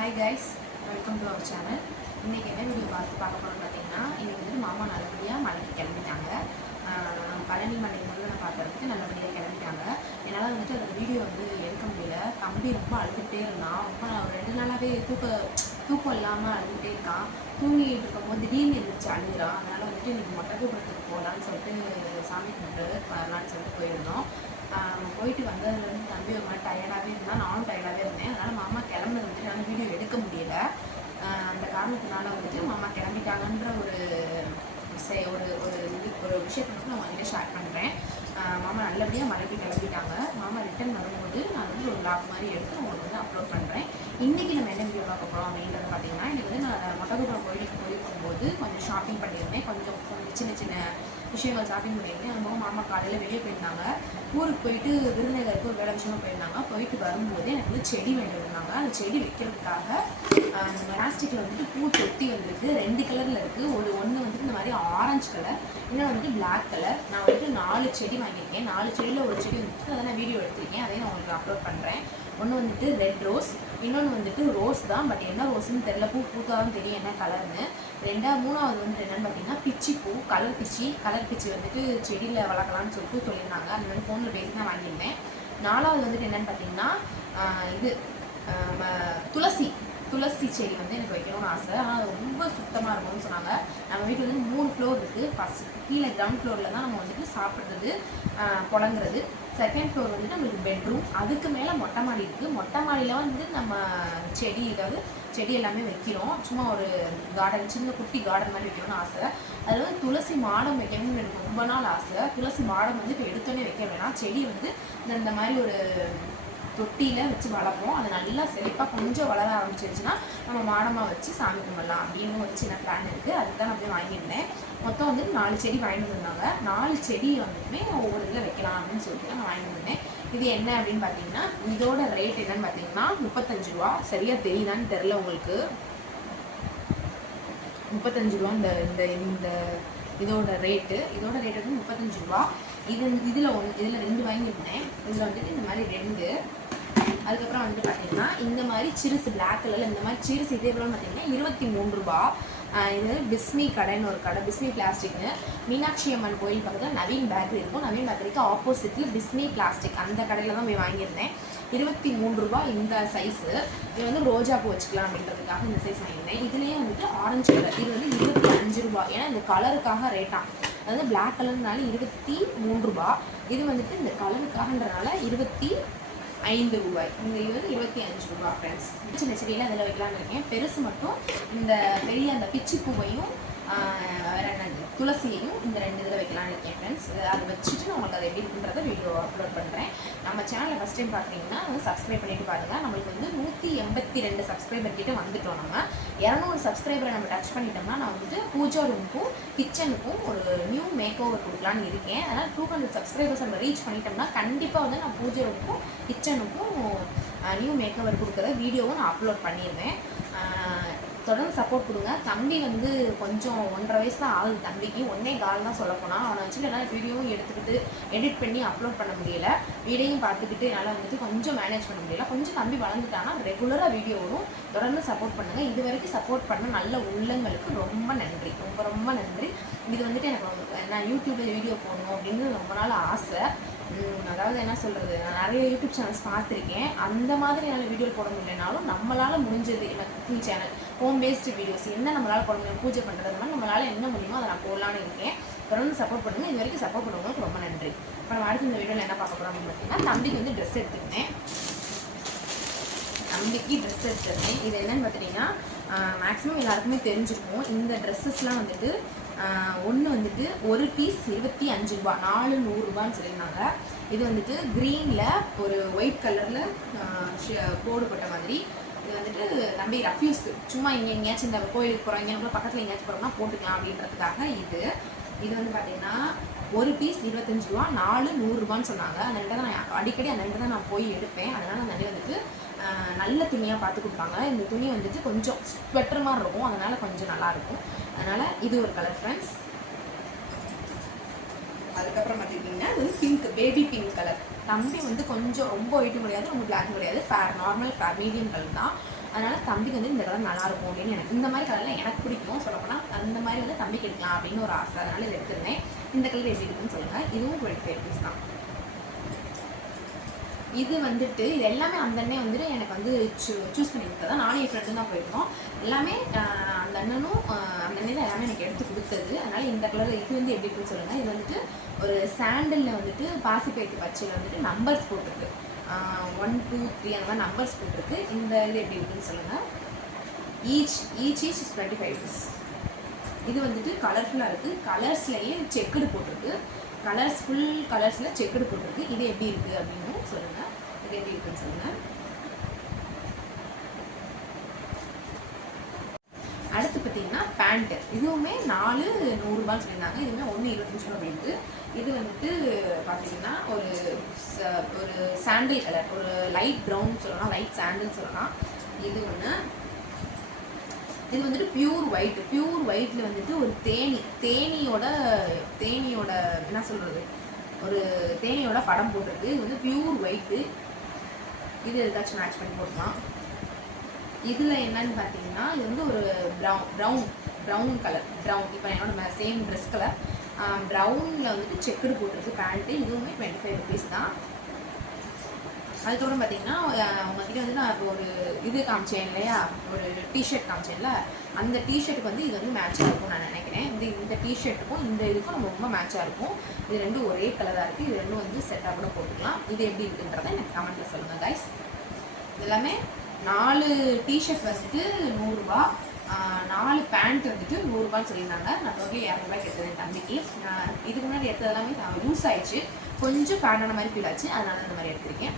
Hi guys welcome to our channel இன்றைக்கி என்ன video பார்த்து பார்க்க போகிறோம் பார்த்தீங்கன்னா இன்றைக்கி வந்து மாமா நல்லபடியாக மலைக்கு கிளம்பிட்டாங்க. பழனி மலை முருகனை பார்க்கறதுக்கு நல்லபடியாக கிளம்பிட்டாங்க. என்னால் வந்துட்டு அந்த வீடியோ வந்து எடுக்க முடியல. தம்பி ரொம்ப அழுதுகிட்டே இருந்தான். ரொம்ப ஒரு ரெண்டு நாளாகவே தூக்க தூக்கம் இல்லாமல் அழுதுகிட்டே இருக்கான். தூங்கிட்டு இருக்கும்போது திடீர்னு எழுந்திரிச்சு அழுகிறான். அதனால் வந்துட்டு இன்றைக்கி மொட்டக்கூபுரத்துக்கு போகலான்னு சொல்லிட்டு சாமி கும்பிட்டு வரலான்னு சொல்லிட்டு போயிருந்தோம். நம்ம போயிட்டு வந்ததுலேருந்து தம்பி ஒரு மாதிரி டயர்டாகவே இருந்தால் நானும் டயர்டாகவே இருந்தேன். அதனால் மாமா கிளம்புனது வந்துட்டு என்னால் வீடியோ எடுக்க முடியல. அந்த காரணத்தினால வந்துட்டு மாமா கிளம்பிட்டாங்கன்ற ஒரு ஒரு ஒரு இது ஒரு விஷயத்தை மட்டும் நான் உங்ககிட்ட ஷேர் பண்ணுறேன் மாமா நல்லபடியாக மலைக்கு கிளப்பிட்டாங்க மாமா ரிட்டர்ன் வரும்போது நான் வந்து ஒரு லாக் மாதிரி எடுத்து உங்களுக்கு வந்து அப்லோட் பண்ணுறேன் இன்றைக்கி நம்ம என்ன வீடியோ பார்க்க போகிறோம் அப்படின்றது பார்த்தீங்கன்னா இன்றைக்கி வந்து நான் மொட்டகுபுரம் கோயிலுக்கு போயிருக்கும்போது கொஞ்சம் ஷாப்பிங் பண்ணியிருந்தேன். கொஞ்சம் கொஞ்சம் சின்ன சின்ன விஷயங்கள் ஷாப்பிங் பண்ணியிருந்தேன். அது போக மாமா காலையில் வெளியே போயிருந்தாங்க. ஊருக்கு போயிட்டு விருதுநகருக்கு ஒரு வேலை விஷயமா போயிருந்தாங்க. போயிட்டு வரும்போது எனக்கு வந்து செடி வேண்டியிருந்தாங்க அந்த செடி வைக்கிறதுக்காக பிளாஸ்டிக்கில் வந்துட்டு பூ தொட்டி வந்திருக்கு. ரெண்டு கலரில் இருக்குது ஒரு ஒன்று வந்துட்டு ஆரஞ்சு கலர் இன்னொன்று வந்துட்டு பிளாக் கலர் நான் வந்துட்டு நாலு செடி வாங்கியிருக்கேன். நாலு செடியில் ஒரு செடி வந்துட்டு அதை நான் வீடியோ எடுத்திருக்கேன். அதையும் நான் உங்களுக்கு அப்லோட் பண்ணுறேன் ஒன்று வந்துட்டு ரெட் ரோஸ் இன்னொன்று வந்துட்டு ரோஸ் தான். பட் என்ன ரோஸ்னு தெரில பூ பூத்தாலும் தெரியும் என்ன கலர்னு ரெண்டா மூணாவது வந்துட்டு என்னென்னு பார்த்தீங்கன்னா பிச்சி பூ கலர் பிச்சி. கலர் பிச்சி வந்துட்டு செடியில் வளர்க்கலாம்னு சொல்லிட்டு சொல்லியிருந்தாங்க. அந்த மாதிரி ஃபோனில் பேசி தான் வாங்கியிருந்தேன். நாலாவது வந்துட்டு என்னன்னு பார்த்தீங்கன்னா இது துளசி. துளசி செடி வந்து எனக்கு வைக்கணும்னு ஆசை. ஆனால் அது ரொம்ப சுத்தமாக இருக்கும்னு சொன்னாங்க. நம்ம வீட்டில் வந்து மூணு ஃப்ளோர் இருக்குது ஃபஸ்ட் கீழே கிரவுண்ட் ஃப்ளோரில் தான் நம்ம வந்துட்டு சாப்பிட்றது புழங்குறது. செகண்ட் ஃப்ளோர் வந்துட்டு நம்மளுக்கு பெட்ரூம் அதுக்கு மேலே மொட்டை மாடி இருக்குது மொட்டை மாடியில் வந்து நம்ம செடி ஏதாவது செடி எல்லாமே வைக்கிறோம். சும்மா ஒரு கார்டன் சின்ன குட்டி கார்டன் மாதிரி வைக்கணும்னு ஆசை. அதில் வந்து துளசி மாடம் வைக்கணும்னு எனக்கு ரொம்ப நாள் ஆசை. துளசி மாடம் வந்து இப்போ எடுத்தோன்னே வைக்க வேணாம். செடி வந்து இந்த இந்த மாதிரி ஒரு தொட்டியில் வச்சு வளர்ப்போம். அது நல்லா செழிப்பாக கொஞ்சம் வளர ஆரம்பிச்சிருச்சுன்னா நம்ம மாடமாக வச்சு சாமி கும்பிடலாம் அப்படின்னு ஒரு சின்ன பிளான் இருக்குது அதுக்கு தான் நான் போய் வாங்கியிருந்தேன். மொத்தம் வந்து நாலு செடி வாங்கிட்டு வந்தாங்க நாலு செடி வந்துட்டுமே ஒவ்வொரு இதில் வைக்கலாம் அப்படின்னு சொல்லிட்டு நான் வாங்கிட்டு வந்தேன். இது என்ன அப்படின்னு பார்த்தீங்கன்னா இதோட ரேட் என்னன்னு பார்த்தீங்கன்னா முப்பத்தஞ்சு ரூபா. சரியாக தெரியுதான்னு தெரில உங்களுக்கு. முப்பத்தஞ்சு ரூபா இந்த இந்த இந்த இதோட ரேட்டு இதோட ரேட் வந்து முப்பத்தஞ்சு ரூபா. இது இதில் ஒன்று இதில் ரெண்டு வாங்கியிருந்தேன். இதில் வந்துட்டு இந்த மாதிரி ரெண்டு. அதுக்கப்புறம் வந்துட்டு பார்த்தீங்கன்னா இந்த மாதிரி சிறுசு பிளாக் கலரில் இந்த மாதிரி சிறுசு இதே எவ்வளோன்னு பார்த்தீங்கன்னா இருபத்தி மூணு ரூபா. இது பிஸ்மி கடைன்னு ஒரு கடை பிஸ்மி பிளாஸ்டிக்னு. மீனாட்சி அம்மன் கோயில் பக்கத்தில் நவீன் பேக்கரி இருக்கும். நவீன் பேக்கரிக்கு ஆப்போசிட்டில் பிஸ்மி பிளாஸ்டிக் அந்த கடையில் தான் போய் வாங்கியிருந்தேன். இருபத்தி மூணு ரூபா இந்த சைஸு இது வந்து ரோஜா பூ வச்சுக்கலாம் அப்படின்றதுக்காக இந்த சைஸ் வாங்கியிருந்தேன். இதுலேயே வந்துட்டு ஆரஞ்சு கலர் இது வந்து இருபத்தி அஞ்சு ரூபா. ஏன்னா இந்த கலருக்காக ரேட்டாக அதாவது பிளாக் கலர்னால இருபத்தி மூணு ரூபா. இது வந்துட்டு இந்த கலருக்காகன்றனால இருபத்தி ஐந்து ரூபாய். இந்த இது வந்து இருபத்தி அஞ்சு ரூபாய் ஃப்ரெண்ட்ஸ் சின்ன செடியில் அதில் வைக்கலாம்னு இருக்கேன். பெருசு மட்டும் இந்த பெரிய அந்த பிச்சு பூவையும் வேறு என்ன துளசியையும் இந்த ரெண்டு இதில் வைக்கலாம்னு இருக்கேன் ஃப்ரெண்ட்ஸ் அதை வச்சுட்டு நான் உங்களுக்கு அதை எப்படி இருக்குன்றத வீடியோ அப்லோட் பண்ணுறேன் நம்ம சேனலில் ஃபஸ்ட் டைம் பார்க்குறீங்கன்னா வந்து சப்ஸ்கிரைப் பண்ணிட்டு பாருங்கள் நம்மளுக்கு வந்து நூற்றி எண்பத்தி ரெண்டு சப்ஸ்கிரைபர் கிட்ட வந்துட்டோம் நம்ம. இரநூறு சப்ஸ்கிரைபரை நம்ம டச் பண்ணிட்டோம்னா நான் வந்துட்டு பூஜா ரூமுக்கும் கிச்சனுக்கும் ஒரு நியூ மேக் ஓவர் கொடுக்கலான்னு இருக்கேன். அதனால் டூ ஹண்ட்ரட் சப்ஸ்கிரைபர்ஸ் நம்ம ரீச் பண்ணிட்டோம்னா கண்டிப்பாக வந்து நான் பூஜா ரூமுக்கும் கிச்சனுக்கும் நியூ மேக் ஓவர் கொடுக்குற வீடியோவும் நான் அப்லோட் பண்ணிடுவேன். தொடர்ந்து சப்போர்ட் கொடுங்க. தம்பி வந்து கொஞ்சம் ஒன்றரை வயசு தான் ஆகுது தம்பிக்கு. ஒன்னே கால் தான் சொல்ல போனால் அவனை வச்சு என்னால் வீடியோவும் எடுத்துக்கிட்டு எடிட் பண்ணி அப்லோட் பண்ண முடியல. வீடியோயும் பார்த்துக்கிட்டு என்னால் வந்துட்டு கொஞ்சம் மேனேஜ் பண்ண முடியல. கொஞ்சம் தம்பி வளர்ந்துட்டானா ரெகுலராக வீடியோ வரும் தொடர்ந்து சப்போர்ட் பண்ணுங்கள் இது வரைக்கும் சப்போர்ட் பண்ண நல்ல உள்ளங்களுக்கு ரொம்ப நன்றி. ரொம்ப ரொம்ப நன்றி. இது வந்துட்டு எனக்கு நான் யூடியூப்பில் வீடியோ போடணும் அப்படின்னு ரொம்ப நாள் ஆசை. அதாவது என்ன சொல்கிறது நான் நிறைய யூடியூப் சேனல்ஸ் பார்த்துருக்கேன். அந்த மாதிரி என்னால் வீடியோ போட முடியலனாலும் நம்மளால் முடிஞ்சது நம்ம cooking channel home based videos என்ன நம்மளால் போட முடியும் பூஜை பண்ணுறது மாதிரி நம்மளால் என்ன முடியுமோ அதை நான் போடலான்னு இருக்கேன். தொடர்ந்து சப்போர்ட் பண்ணுங்கள் இது வரைக்கும் சப்போர்ட் பண்ணவங்களுக்கு ரொம்ப நன்றி. இப்போ நம்ம அடுத்து இந்த வீடியோவில் என்ன பார்க்க போகிறோம் பார்த்தீங்கன்னா தம்பிக்கு வந்து ட்ரெஸ் எடுத்துக்கிட்டேன். தம்பிக்கு ட்ரெஸ் எடுத்துருந்தேன் இது என்னன்னு பார்த்தீங்கன்னா மேக்ஸிமம் எல்லாருக்குமே தெரிஞ்சிருக்கும். இந்த ட்ரெஸ்ஸஸ்லாம் வந்துட்டு ஒன்று வந்துட்டு ஒரு பீஸ் இருபத்தி அஞ்சு ரூபா நாலு நூறுரூபான்னு சொல்லியிருந்தாங்க. இது வந்துட்டு க்ரீனில் ஒரு ஒயிட் கலரில் கோடு போட்ட மாதிரி. இது வந்துட்டு நம்பி ரஃப்யூஸ் சும்மா இங்கே எங்கேயாச்சும் இந்த கோயிலுக்கு போகிறோம் இங்கே பக்கத்தில் எங்கேயாச்சும் போகிறோம்னா போட்டுக்கலாம் அப்படின்றதுக்காக இது. இது வந்து பார்த்தீங்கன்னா ஒரு பீஸ் இருபத்தஞ்சு ரூபா நாலு நூறுரூபான்னு சொன்னாங்க. அந்த ரெண்டை தான் நான் அடிக்கடி அந்த ரெண்டை தான் நான் போய் எடுப்பேன். அதனால் அந்த ரெண்டு வந்துட்டு நல்ல துணியாக பார்த்து கொடுப்பாங்க. இந்த துணி வந்துட்டு கொஞ்சம் ஸ்வெட்டர் மாதிரி இருக்கும். அதனால் கொஞ்சம் நல்லாயிருக்கும் அதனால் இது ஒரு கலர் ஃப்ரெண்ட்ஸ் அதுக்கப்புறம் பார்த்துக்கிட்டிங்கன்னா இது வந்து பிங்க் பேபி பிங்க் கலர் தம்பி வந்து கொஞ்சம் ரொம்ப ஒயிட்டும் கிடையாது ரொம்ப பிளாக்கும் கிடையாது. Fair normal fair medium colour தான். அதனால் தம்பிக்கு வந்து இந்த கலர் நல்லாயிருக்கும் அப்படின்னு எனக்கு இந்த மாதிரி கலர்லாம் எனக்கு பிடிக்கும். சொல்லப்போனால் அந்த மாதிரி வந்து தம்பிக்கு எடுக்கலாம் அப்படின்னு ஒரு ஆசை. அதனால் இதை எடுத்துருந்தேன். இந்த கலர் எப்படி இருக்குன்னு சொல்லுங்கள் இதுவும் டுவெல் ஃபைவ் ருபீஸ் தான். இது வந்துட்டு இது எல்லாமே அந்த அண்ணன் வந்துட்டு எனக்கு வந்து சூ சூஸ் பண்ணி கொடுத்தது. நானும் என் ஃப்ரெண்டும் தான் போயிருக்கோம். எல்லாமே அந்த அண்ணனும் அந்த அண்ணன் எல்லாமே எனக்கு எடுத்து கொடுத்தது. அதனால இந்த கலர் இது வந்து எப்படி இருக்குன்னு சொல்லுங்க. இது வந்துட்டு ஒரு சாண்டலில் வந்துட்டு பாசிப்பயிற்று பச்சையில் வந்துட்டு நம்பர்ஸ் போட்டிருக்கு. ஒன் டூ த்ரீ அந்த மாதிரி நம்பர்ஸ் போட்டிருக்கு. இந்த இது எப்படி இருக்குன்னு சொல்லுங்க. Each each each is twenty five rupees இது வந்துட்டு கலர்ஃபுல்லாக இருக்குது கலர்ஸ்லேயே செக்குடு போட்டிருக்கு. கலர்ஸ் ஃபுல் கலர்ஸில் செக்குடு போட்டிருக்கு. இது எப்படி இருக்குது அப்படின்னு சொல்லுங்கள் இது எப்படி இருக்குன்னு சொல்லுங்கள் அடுத்து பார்த்தீங்கன்னா பேண்ட்டு இதுவுமே நாலு நூறுரூபான்னு சொல்லியிருந்தாங்க. இதுவுமே ஒன்று இருபத்தஞ்சு ரூபா இருக்குது இது வந்துட்டு பார்த்தீங்கன்னா ஒரு ச- ஒரு சாண்டில் கலர் ஒரு லைட் ப்ரௌன் சொல்லலாம். லைட் சாண்டில் சொல்லலாம். இது ஒன்று இது வந்துட்டு பியூர் ஒயிட் பியூர் ஒயிட்டில் வந்துட்டு ஒரு தேனி தேனியோட தேனியோட என்ன சொல்கிறது ஒரு தேனியோட படம் போட்டிருக்கு. இது வந்து பியூர் ஒயிட்டு இது எதாச்சும் மேட்ச் பண்ணி போட்டுக்கலாம் இதில் என்னன்னு பார்த்தீங்கன்னா இது வந்து ஒரு brown brown brown colour brown இப்போ என்னோட சேம் ட்ரெஸ் கலர் ப்ரௌனில் வந்துட்டு செக்குடு போட்டிருக்கு பேண்ட்டு இதுவுமே டுவெண்ட்டி ஃபைவ் ருபீஸ் தான். அதுக்கப்புறம் பார்த்தீங்கன்னா அஹ் உங்ககிட்ட வந்து நான் இப்போ ஒரு இது காமிச்சேன் இல்லையா? ஒரு டிஷர்ட் காமிச்சேன்ல. அந்த டிஷர்ட்டுக்கு வந்து இது வந்து மேட்சாக இருக்கும்னு நான் நினைக்கிறேன். இந்த இந்த டிஷர்ட்டுக்கும் இந்த இதுக்கும் நம்ம ரொம்ப மேட்சாக இருக்கும். இது ரெண்டும் ஒரே கலராக இருக்குது இது ரெண்டும் வந்து செட்டாக கூட போட்டுக்கலாம். இது எப்படி இருக்குன்றதை எனக்கு கமெண்ட்டில் சொல்லுங்கள் கைஸ் எல்லாமே நாலு டிஷர்ட் வந்துட்டு நூறுரூவா நாலு பேண்ட் வந்துட்டு நூறுரூபான்னு சொல்லியிருந்தாங்க. நான் டோட்டலி இரநூறுபாய்க்கு எடுத்தது தம்பிக்கு. நான் இதுக்கு முன்னாடி எடுத்தது எல்லாமே யூஸ் ஆயிடுச்சு. கொஞ்சம் ஃபேடான மாதிரி ஃபீல் ஆச்சு. அதனால அந்த மாதிரி எடுத்திருக்கேன்.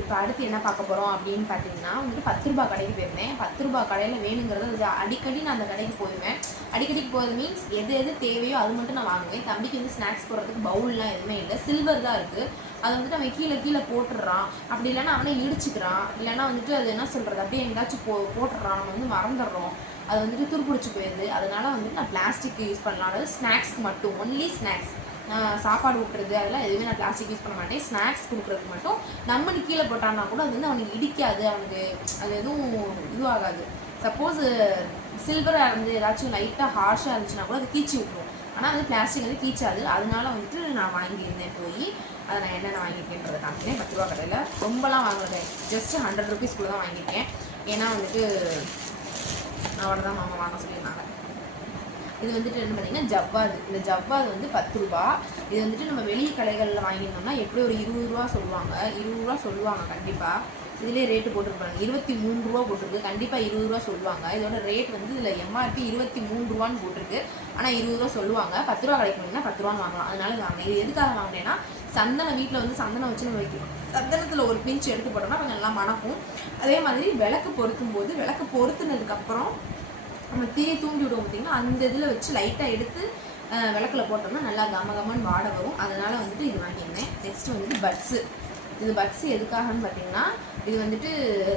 இப்போ அடுத்து என்ன பார்க்க போகிறோம் அப்படின்னு பார்த்தீங்கன்னா வந்துட்டு பத்து ரூபா கடைக்கு போயிருந்தேன். பத்து ரூபா கடையில் வேணுங்கிறது அடிக்கடி நான் அந்த கடைக்கு போயிடுவேன் அடிக்கடிக்கு போகிறது மீன்ஸ் எது எது தேவையோ அது மட்டும் நான் வாங்குவேன். தம்பிக்கு வந்து ஸ்நாக்ஸ் போடுறதுக்கு பவுல்லாம் எதுவுமே இல்லை. சில்வர் தான் இருக்குது அதை வந்துட்டு அவன் கீழே கீழே போட்டுடுறான். அப்படி இல்லைன்னா அவனே இடிச்சுக்கிறான். இல்லைன்னா வந்துட்டு அது என்ன சொல்கிறது அப்படியே எங்கேயாச்சும் போ போட்டுடுறான். நம்ம வந்து மறந்துடுறோம். அது வந்துட்டு துருப்பிடிச்சு போயிடுது அதனால வந்துட்டு நான் பிளாஸ்டிக் யூஸ் பண்ணலாம். அதாவது ஸ்நாக்ஸ்க்கு மட்டும். ஒன்லி ஸ்நாக்ஸ் சாப்பாடு ஊட்டுறது அதெல்லாம் எதுவுமே நான் பிளாஸ்டிக் யூஸ் பண்ண மாட்டேன். ஸ்நாக்ஸ் கொடுக்குறதுக்கு மட்டும் நம்மனு கீழே போட்டான்னா கூட அது வந்து அவனுக்கு இடிக்காது அவனுக்கு அது எதுவும் இதுவாகாது. சப்போஸ் சில்வராக இருந்து ஏதாச்சும் லைட்டாக ஹார்ஷாக இருந்துச்சுன்னா கூட அது கீச்சி விட்டுரும். ஆனால் அது பிளாஸ்டிக் வந்து கீச்சாது. அதனால வந்துட்டு நான் வாங்கியிருந்தேன் போய் அதை நான் என்னென்ன வாங்கியிருக்கேன்றதை காமிக்கிறேன். பத்து ரூபா கடையில் ரொம்பலாம் வாங்கலை. ஜஸ்ட் ஹண்ட்ரட் ருபீஸ்க்குள்ளே தான் வாங்கியிருக்கேன். ஏன்னா வந்துட்டு அவ்வளோதான் மாமா வாங்க சொல்லியிருந்தாங்க. இது வந்துட்டு என்ன பார்த்தீங்கன்னா ஜவ்வாது. இந்த ஜவ்வாது வந்து பத்து ரூபா. இது வந்துட்டு நம்ம வெளி கடைகளில் வாங்கியிருந்தோம்னா எப்படி ஒரு இருபது ரூபா சொல்லுவாங்க? இருபது ரூபா சொல்லுவாங்க கண்டிப்பாக இதுலேயே ரேட்டு போட்டிருப்பாங்க இருபத்தி மூணு ரூபா போட்டிருக்கு. கண்டிப்பாக இருபது ரூபா சொல்லுவாங்க. இதோட ரேட் வந்து இதில் எம்ஆர்பி இருபத்தி மூணு ரூபான்னு போட்டிருக்கு. ஆனால் இருபது ரூபா சொல்லுவாங்க. பத்து ரூபா கிடைக்கணும்னா பத்து ரூபான்னு வாங்கலாம். அதனால இது வாங்கினேன் இது எதுக்காக வாங்கினேன்னா சந்தனம் வீட்டில் வந்து சந்தனம் வச்சு நம்ம வைக்கிறோம். சந்தனத்தில் ஒரு பிஞ்ச் எடுத்து போட்டோம்னா கொஞ்சம் நல்லா மணக்கும். அதே மாதிரி விளக்கு பொருத்தும் போது விளக்கு பொருத்துனதுக்கப்புறம் நம்ம தீயை தூண்டி விடுவோம் பார்த்தீங்கன்னா அந்த இதில் வச்சு லைட்டாக எடுத்து விளக்கில் விளக்குல போட்டோம்னா நல்லா கம வாட வரும். அதனால் வந்துட்டு இது வாங்கியிருந்தேன். நெக்ஸ்ட் வந்துட்டு பட்ஸு இது பட்ஸு எதுக்காகன்னு பார்த்தீங்கன்னா இது வந்துட்டு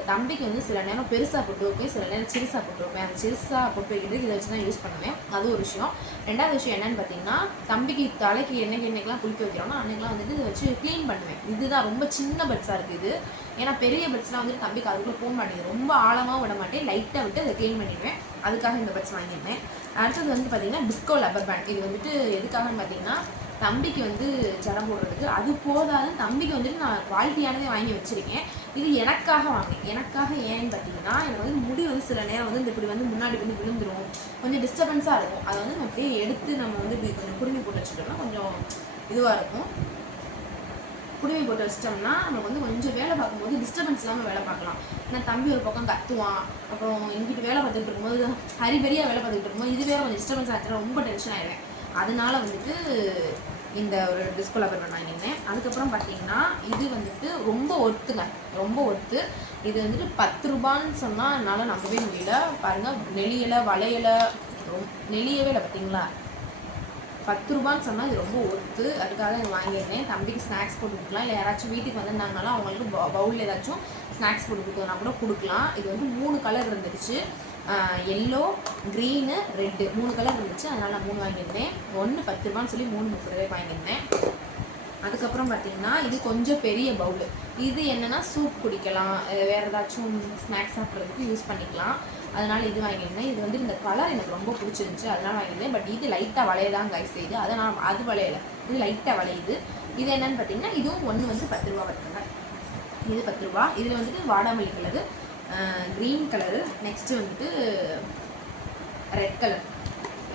தம்பிக்கு வந்து சில நேரம் பெருசாக போட்டு வைப்பேன் சில நேரம் சிறுசாக போட்டு வைப்பேன். அந்த சிறுசாக போட்டு வைக்கிறது இதை வச்சு தான் யூஸ் பண்ணுவேன். அது ஒரு விஷயம். ரெண்டாவது விஷயம் என்னென்னு பார்த்தீங்கன்னா தம்பிக்கு தலைக்கு என்னைக்கு என்னைக்கெலாம் குளிக்க வைக்கிறோம்னா அன்னைக்கெலாம் வந்துட்டு இதை வச்சு க்ளீன் பண்ணுவேன். இதுதான் ரொம்ப சின்ன பட்ஸாக இருக்குது இது. ஏன்னா பெரிய பட்ஸ்லாம் வந்துட்டு தம்பிக்கு அதுக்குள்ளே போக மாட்டேங்குது. ரொம்ப ஆழமாக விட மாட்டேன். லைட்டாக விட்டு அதை க்ளீன் பண்ணிடுவேன். அதுக்காக இந்த பட்ஸ் வாங்கியிருந்தேன். அடுத்தது வந்து பார்த்தீங்கன்னா டிஸ்கோ லப்பர் பேண்ட் இது வந்துட்டு எதுக்காகன்னு பார்த்தீங்கன்னா தம்பிக்கு வந்து ஜடம் போடுறதுக்கு. அது போதாதுன்னு தம்பிக்கு வந்துட்டு நான் குவாலிட்டியானதே வாங்கி வச்சிருக்கேன். இது எனக்காக வாங்கினேன். எனக்காக ஏன்னு பார்த்தீங்கன்னா எனக்கு வந்து முடி வந்து சில நேரம் வந்து இந்த இப்படி வந்து முன்னாடி வந்து விழுந்துரும். கொஞ்சம் டிஸ்டர்பன்ஸாக இருக்கும். அதை வந்து நம்ம அப்படியே எடுத்து நம்ம வந்து இப்படி கொஞ்சம் குடுமி போட்டு வச்சுட்டோம்னா கொஞ்சம் இதுவாக இருக்கும். குடுவை போட்டு வச்சிட்டோம்னா நம்மளுக்கு வந்து கொஞ்சம் வேலை பார்க்கும்போது டிஸ்டர்பன்ஸ் இல்லாமல் வேலை பார்க்கலாம். ஏன்னா தம்பி ஒரு பக்கம் கத்துவான். அப்புறம் எங்கிட்ட வேலை பார்த்துட்டு இருக்கும்போது ஹரிபரியாக வேலை பார்த்துட்டு இருக்கும்போது இதுவே கொஞ்சம் டிஸ்டர்பன்ஸ் ஆச்சுன்னா ரொம்ப டென்ஷன் ஆயிடுவேன். அதனால வந்துட்டு இந்த ஒரு டிஸ்கோ நான் நின்றேன் அதுக்கப்புறம் பார்த்தீங்கன்னா இது வந்துட்டு ரொம்ப ஒர்த்துங்க ரொம்ப ஒர்த்து இது வந்துட்டு பத்து ரூபான்னு சொன்னால் என்னால் நம்பவே முடியல. பாருங்கள் நெளியலை வளையலை ரொம் நெளியவே இல்லை பார்த்தீங்களா பத்து ரூபான்னு சொன்னால் இது ரொம்ப ஒத்து. அதுக்காக நான் வாங்கியிருந்தேன். தம்பிக்கு ஸ்நாக்ஸ் போட்டு கொடுக்கலாம். இல்லை யாராச்சும் வீட்டுக்கு வந்திருந்தாங்கனாலும் அவங்களுக்கு பவுலில் ஏதாச்சும் ஸ்நாக்ஸ் போட்டு கொடுக்கறதுனா கூட கொடுக்கலாம். இது வந்து மூணு கலர் இருந்துச்சு. எல்லோ க்ரீனு ரெட்டு மூணு கலர் இருந்துச்சு. அதனால் நான் மூணு வாங்கியிருந்தேன். ஒன்று பத்து ரூபான்னு சொல்லி மூணு முப்பது ரூபாய் வாங்கியிருந்தேன். அதுக்கப்புறம் பார்த்திங்கன்னா இது கொஞ்சம் பெரிய பவுல் இது என்னென்னா சூப் குடிக்கலாம். வேறு ஏதாச்சும் ஸ்நாக்ஸ் சாப்பிட்றதுக்கு யூஸ் பண்ணிக்கலாம். அதனால் இது வாங்கியிருந்தேன். இது வந்து இந்த கலர் எனக்கு ரொம்ப பிடிச்சிருந்துச்சு. அதனால் வாங்கியிருந்தேன். பட் இது லைட்டாக வளையதான் கைஸ் செய்யுது அதை நான் அது வளையல. இது லைட்டாக வளையுது. இது என்னன்னு பார்த்தீங்கன்னா இதுவும் ஒன்று வந்து பத்து ரூபா வருதுங்க. இது பத்து ரூபா. இதில் வந்துட்டு வாடாமல்லி கலரு க்ரீன் கலரு நெக்ஸ்ட்டு வந்துட்டு ரெட் கலர்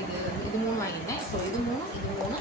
இது இது மூணு வாங்கியிருந்தேன். ஸோ இது மூணு இது மூணு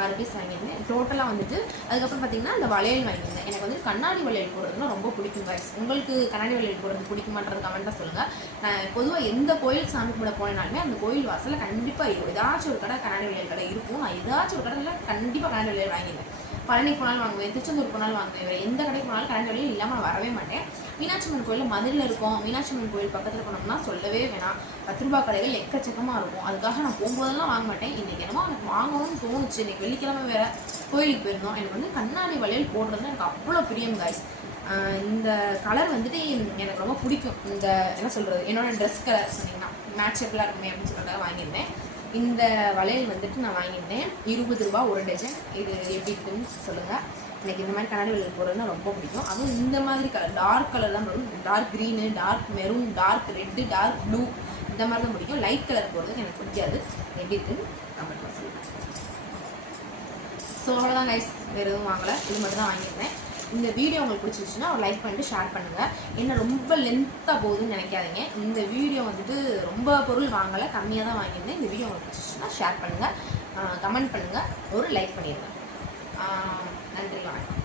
ஆறு பீஸ் வாங்கியிருந்தேன். டோட்டலாக வந்துட்டு அதுக்கப்புறம் பார்த்தீங்கன்னா அந்த வளையல் வாங்கியிருந்தேன். எனக்கு வந்து கண்ணாடி வளையல் போடுறதுனா ரொம்ப பிடிக்கும் கைஸ் உங்களுக்கு கண்ணாடி வளையல் போடுறது பிடிக்குமான்றது கமெண்ட்டாக சொல்லுங்கள் நான் பொதுவாக எந்த கோயிலுக்கு சாமி கும்பிட போனாலுமே அந்த கோயில் வாசலில் கண்டிப்பாக ஏதாச்சும் ஒரு கடை கண்ணாடி வளையல் கடை இருக்கும். நான் ஏதாச்சும் ஒரு கடையில் கண்டிப்பாக கண்ணாடி வளையல் வாங்கிடுவேன் பழனி போனாலும் வாங்குவேன் திருச்செந்தூர் போனாலும் வாங்குவேன். வேறு எந்த கடைக்கு போனாலும் கரண்ட் வழியில் இல்லாமல் நான் வரவே மாட்டேன். மீனாட்சி அம்மன் கோயில் மதுரையில் இருக்கும். மீனாட்சி அம்மன் கோயில் பக்கத்தில் போனோம்னா சொல்லவே வேணாம். பத்து ரூபாய் கடைகள் எக்கச்சக்கமாக இருக்கும். அதுக்காக நான் போகும்போதெல்லாம் வாங்க மாட்டேன். இன்றைக்கி என்னமோ எனக்கு வாங்கணும்னு தோணுச்சு. இன்னைக்கு வெள்ளிக்கிழமை வேறு கோயிலுக்கு போயிருந்தோம். எனக்கு வந்து கண்ணாடி வளையல் போடுறது எனக்கு அவ்வளோ பிரியம் காய்ஸ் இந்த கலர் வந்துட்டு எனக்கு ரொம்ப பிடிக்கும். இந்த என்ன சொல்கிறது என்னோடய ட்ரெஸ் கலர் சொன்னீங்கன்னா மேட்சபிளாக இருக்குமே அப்படின்னு சொல்கிறதுக்காக வாங்கியிருந்தேன். இந்த வளையல் வந்துட்டு நான் வாங்கியிருந்தேன். இருபது ரூபா ஒரு டஜன். இது எப்படி இருக்குன்னு சொல்லுங்கள் எனக்கு இந்த மாதிரி கண்ணாடி வளையல் போடுறதுனா ரொம்ப பிடிக்கும். அதுவும் இந்த மாதிரி கலர் டார்க் கலர் தான் வரும் dark green dark maroon dark red dark blue இந்த மாதிரி தான் பிடிக்கும். லைட் கலர் போடுறதுக்கு எனக்கு பிடிக்காது. எப்படி இருக்குன்னு கமெண்ட் சொல்லுங்கள் ஸோ அவ்வளோதான் கைஸ் வேறு எதுவும் வாங்கலை. இது மட்டும் தான் வாங்கியிருந்தேன். இந்த வீடியோ உங்களுக்கு பிடிச்சிருச்சுன்னா ஒரு லைக் பண்ணிட்டு ஷேர் பண்ணுங்கள் என்ன ரொம்ப லென்த்தாக போகுதுன்னு நினைக்காதீங்க. இந்த வீடியோ வந்துட்டு ரொம்ப பொருள் வாங்கலை கம்மியாக தான் வாங்கியிருந்தேன். இந்த வீடியோ உங்களுக்கு பிடிச்சிருச்சுன்னா ஷேர் பண்ணுங்கள் கமெண்ட் பண்ணுங்கள் ஒரு லைக் பண்ணிடுங்க நன்றி வணக்கம்.